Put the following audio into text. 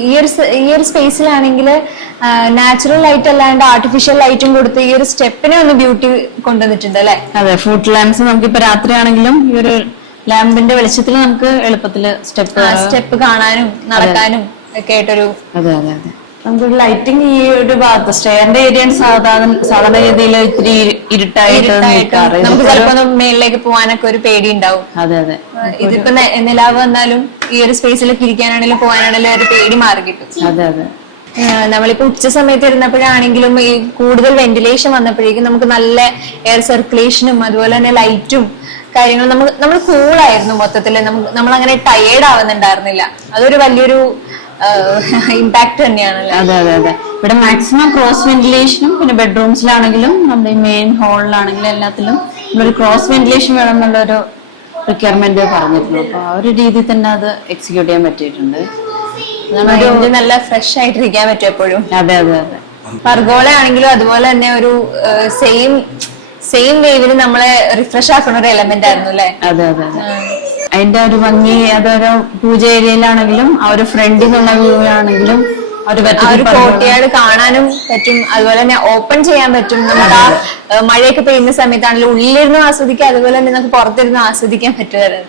ഈ ഒരു ഈ ഒരു സ്പേസിലാണെങ്കിൽ നാച്ചുറൽ ലൈറ്റ് അല്ലാണ്ട് ആർട്ടിഫിഷ്യൽ ലൈറ്റും കൊടുത്ത് ഈ ഒരു സ്റ്റെപ്പിനെ ഒന്ന് ബ്യൂട്ടി കൊണ്ടുവന്നിട്ടുണ്ട് അല്ലെ? അതെ ഫുഡ് ലാംപ്സ് നമുക്ക് ഇപ്പൊ രാത്രിയാണെങ്കിലും ഈ ഒരു ലാമ്പിന്റെ വെളിച്ചത്തിൽ നമുക്ക് എളുപ്പത്തിൽ സ്റ്റെപ്പ് സ്റ്റെപ്പ് കാണാനും നടക്കാനും ഒക്കെ ആയിട്ടൊരു അതെ അതെ അതെ. നമുക്കൊരു ലൈറ്റിംഗ് ഈ ഒരു ഭാഗത്ത് സ്റ്റെയറിന്റെ ഏരിയ സാധാരണ സാധാരണ രീതിയിൽ ഇത്തിരി ഇരുട്ടായിട്ട് നമുക്ക് ചിലപ്പോ മേളിലേക്ക് പോകാനൊക്കെ ഒരു പേടി ഉണ്ടാവും അതെ. അതെ ഇതിപ്പോ നിലാവ് വന്നാലും ഈ ഒരു സ്പേസിലേക്ക് ഇരിക്കാനാണെങ്കിലും പോകാനാണെങ്കിലും ഒരു പേടി മാറി കിട്ടും. അതെ അതെ. നമ്മളിപ്പോ ഉച്ച സമയത്ത് ഇരുന്നപ്പോഴാണെങ്കിലും ഈ കൂടുതൽ വെന്റിലേഷൻ വന്നപ്പോഴേക്കും നമുക്ക് നല്ല എയർ സർക്കുലേഷനും അതുപോലെ തന്നെ ലൈറ്റും കാര്യങ്ങളും നമ്മൾ നമ്മൾ കൂളായിരുന്നു മൊത്തത്തിൽ. നമുക്ക് നമ്മൾ അങ്ങനെ ടയേർഡ് ആവുന്നുണ്ടായിരുന്നില്ല. അതൊരു വലിയൊരു ഇമ്പാക്ട് തന്നെയാണല്ലോ അതെ അതെ അതെ. ഇവിടെ മാക്സിമം ക്രോസ് വെന്റിലേഷനും പിന്നെ ബെഡ്റൂംസിലാണെങ്കിലും നമ്മുടെ മെയിൻ ഹാളിലാണെങ്കിലും എല്ലാത്തിലും ഒരു ക്രോസ് വെന്റിലേഷൻ വേണം എന്നുള്ള ഒരു റിക്വയർമെന്റ് പറഞ്ഞിരുന്നു അപ്പൊ ആ ഒരു രീതിയിൽ തന്നെ അത് എക്സിക്യൂട്ട് ചെയ്യാൻ പറ്റിയിട്ടുണ്ട്. നല്ല ഫ്രഷ് ആയിട്ടിരിക്കാൻ പറ്റും എപ്പോഴും. അതെ അതെ അതെ. പർഗോള ആണെങ്കിലും അതുപോലെ തന്നെ ഒരു സെയിം സെയിം വേവിൽ നമ്മളെ റിഫ്രഷ് ആക്കുന്ന ഒരു എലമെന്റ് ആയിരുന്നു അല്ലേ? അതെ അതെ അതിന്റെ ഒരു ഭംഗി അതൊരു പൂജ ഏരിയയിലാണെങ്കിലും ആ ഒരു ഫ്രണ്ടിൽ നിന്നുള്ള വ്യൂ ആണെങ്കിലും ഒരു കോട്ടയാട് കാണാനും പറ്റും. അതുപോലെ തന്നെ ഓപ്പൺ ചെയ്യാൻ പറ്റും. നമുക്ക് ആ മഴയൊക്കെ പെയ്യുന്ന സമയത്താണെങ്കിലും ഉള്ളിലിരുന്ന് ആസ്വദിക്കാം അതുപോലെ തന്നെ നമുക്ക് പുറത്തിരുന്ന് ആസ്വദിക്കാൻ പറ്റുമായിരുന്നു.